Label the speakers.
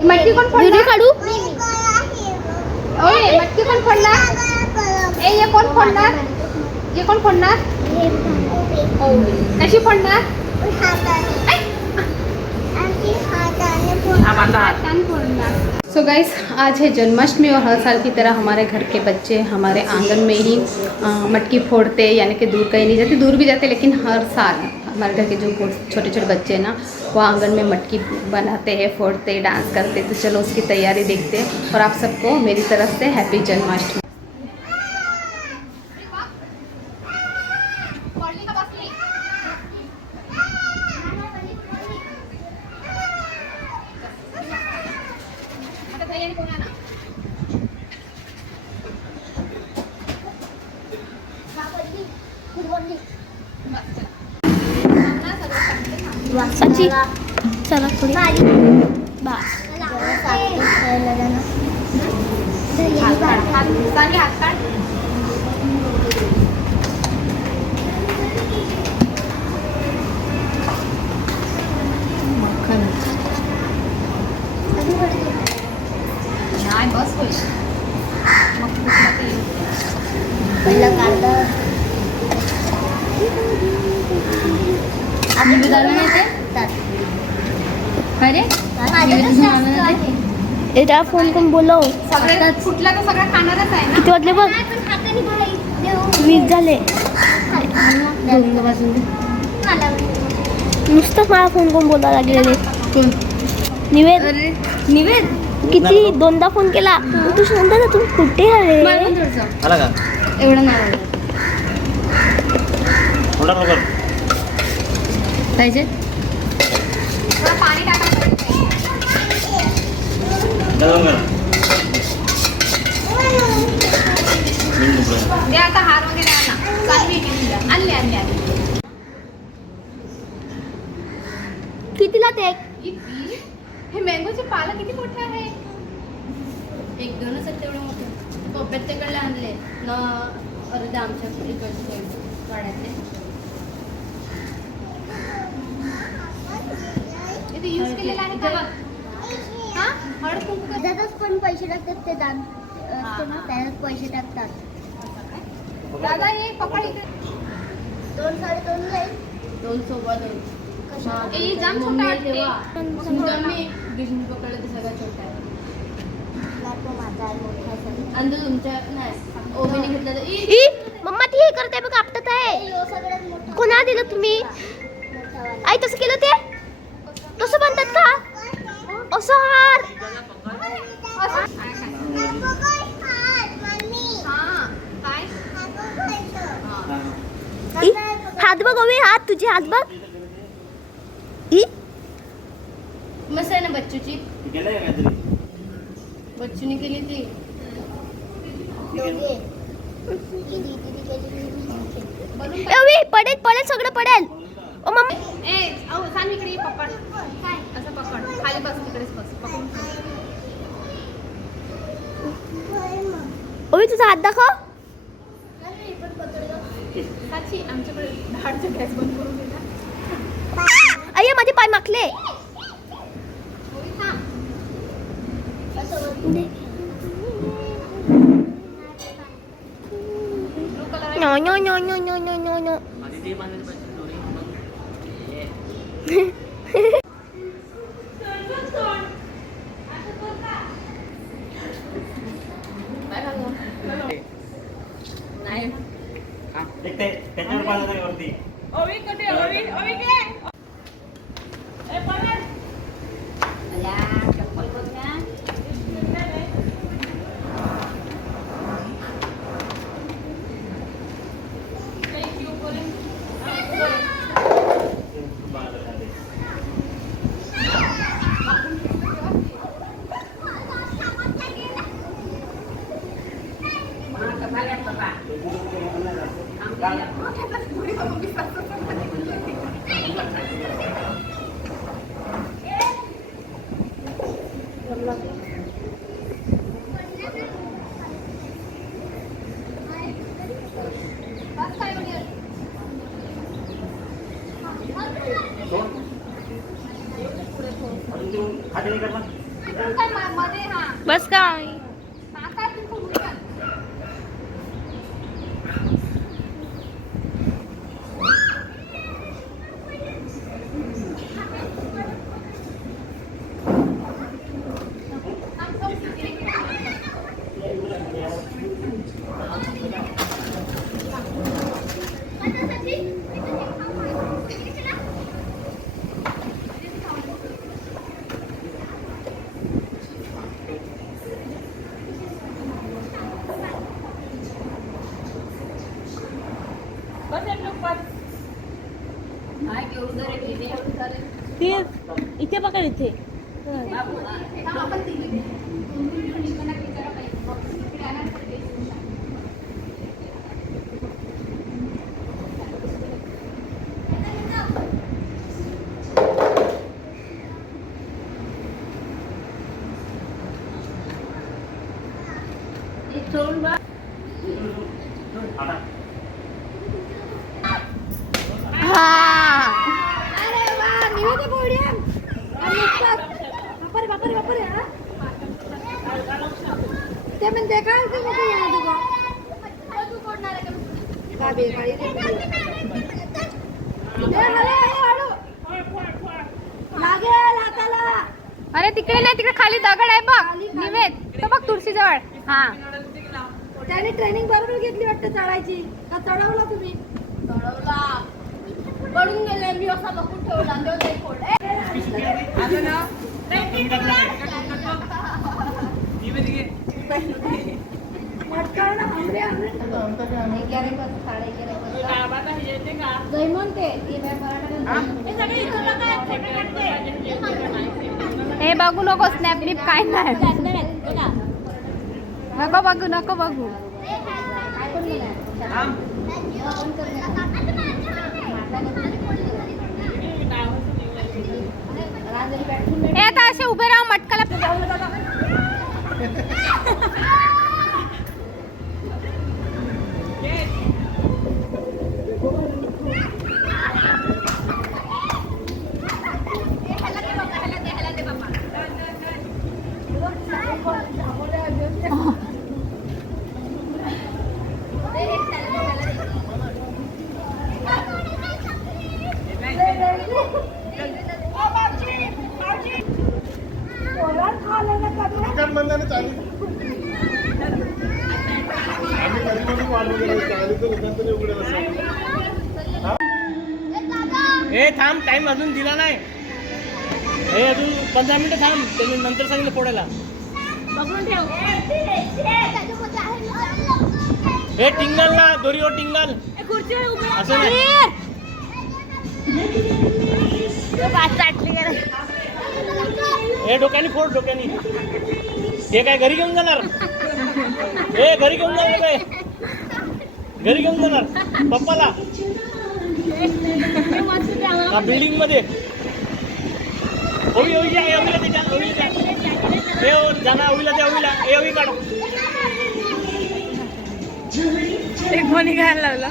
Speaker 1: मटकी कोण
Speaker 2: व्हिडिओ
Speaker 1: फोडणार
Speaker 2: काढू
Speaker 1: ओय मटकी कोण फोडणार ए ये कोण फोडणार ये कोण फोडणार कशी फोडणार सो गाइस आज है जन्माष्टमी और हर साल की तरह हमारे घर के बच्चे हमारे आँगन में ही मटकी फोड़ते यानी कि दूर कहीं नहीं जाते दूर भी जाते लेकिन हर साल हमारे घर के जो छोटे छोटे बच्चे हैं ना वो आँगन में मटकी बनाते हैं, फोड़ते डांस करते तो चलो उसकी तैयारी देखते और आप सबको मेरी तरफ़ से हैप्पी जन्माष्टमी।
Speaker 2: साची. चला थोडी बस चांगले हात काढ. नाही ते
Speaker 1: अरे
Speaker 2: एटा फोन करून बोलव.
Speaker 1: सगळे कुठला तर सगळं खाणारच आहे ना?
Speaker 2: किती वाजले बघ? वीस झाले. नुसतंच मला फोन करून बोलायला लागलेले. निवेद.
Speaker 1: निवेद?
Speaker 2: किती? दोनदा फोन केला. मग तू नंतर तू कुठे आहे?
Speaker 3: आला का?
Speaker 1: एवढं नाही पाहिजे
Speaker 2: कितीला ते?
Speaker 1: हे मँगोचे पाला किती मोठे आहे?
Speaker 4: एक दोनच आहेत तेवढं मोठं. पप्प्यात तिकडला आणले. न अर्धा आमच्या इकडचे वाड्यातले
Speaker 1: इथे यूज केलेला आहे का? हा? हळद कुंकू. का?
Speaker 2: त्यातच पण पैसे टाकतात ते दान. असते ना पैसे टाकतात.
Speaker 1: दादा हे पकड इकडे
Speaker 2: दोन साडे दोन जाईल.
Speaker 4: दोन सोबत
Speaker 1: ए, जाम छोटा वाटते.
Speaker 4: समजा मी गिजून पकडलं तर सगळं छोटा आहे. आणि तो तुमच्या नाही ओबीने घेतलं तर ई,
Speaker 2: ई मम्मा ती हे करते बघ आपटत आहे. कोणाला दिलं तुम्ही? आई तसं केलं ते? तसं म्हणतात का? असं हार?
Speaker 1: हा
Speaker 2: हात बघ ओवे हात तुझे हात बघ. ई.
Speaker 4: मस्त आहे ना बच्चूची बच्चूने केली ती.
Speaker 2: पडेल पडेल सगळं पडेल. ओ मम्मी.
Speaker 1: ए अहो सांग इकडे पकड. काय असं पकड. खाली बस तिकडेच बस. पकडून ठेव.
Speaker 2: ओवे तुझा हात दाखव.
Speaker 1: साक्षी आमच्याकडे दहाडचं गॅस बंद करून दे ना.
Speaker 2: अय्या माझे पाय माखले. No no no no no no no
Speaker 3: त्याच्यावर पाहिजे वरती ओवी कुठे ओवी
Speaker 1: ओवी काय
Speaker 4: बस का ते इथे पकड इथे
Speaker 1: आपण तिघी. दोन-दोन जणी पण आहे, जरा काही. इकडे आणा, तिकडे.
Speaker 3: आता
Speaker 4: अरे वा निवेद पोडियम हा ते म्हणते काय ते मोठं येणार तुझं बाबे काळी रे ए, हळे, हळे, हळू. लागेल हाताला
Speaker 1: अरे तिकडे नाही तिकडे खाली दगड आहे बघ. निवेद तो बघ तुळशी जवळ हा.
Speaker 4: त्याने ट्रेनिंग बरोबर घेतली वाटतं चढायची. का चढवला तुम्ही?
Speaker 5: चढवला. पडून गेले मी असा बघून ठेवला.
Speaker 4: ना
Speaker 1: हे बघू नको स्नॅप लिप काय नाही. नको बघू नको बघू हे आता असे उभे राहा मटकाला
Speaker 6: दुकान बंद आहे ना चालू. आम्ही कधी म्हणून वाढवू गेलो चालू तर दुकान तरी उघडेल असं
Speaker 3: ए थांब टाइम अजून दिला नाही. हे अजून पंधरा मिनिटं थांब त्यांनी नंतर सांगितलं फोडायला हे टिंगल ना दोरीवर टिंगल. असं नाही. हे डोक्याने फोड डोक्याने. हे काय घरी घेऊन जाणार? हे घरी घेऊन जाणार काय? घरी घेऊन जाणार? पप्पाला? बिल्डिंगमध्ये. ओवी ओवी द्या ओवीला द्या ओवीला द्या हे जाणार जाना ओवीला द्या ओवीला. ए ओवी काढ.
Speaker 4: कोणी घ्यायला लागला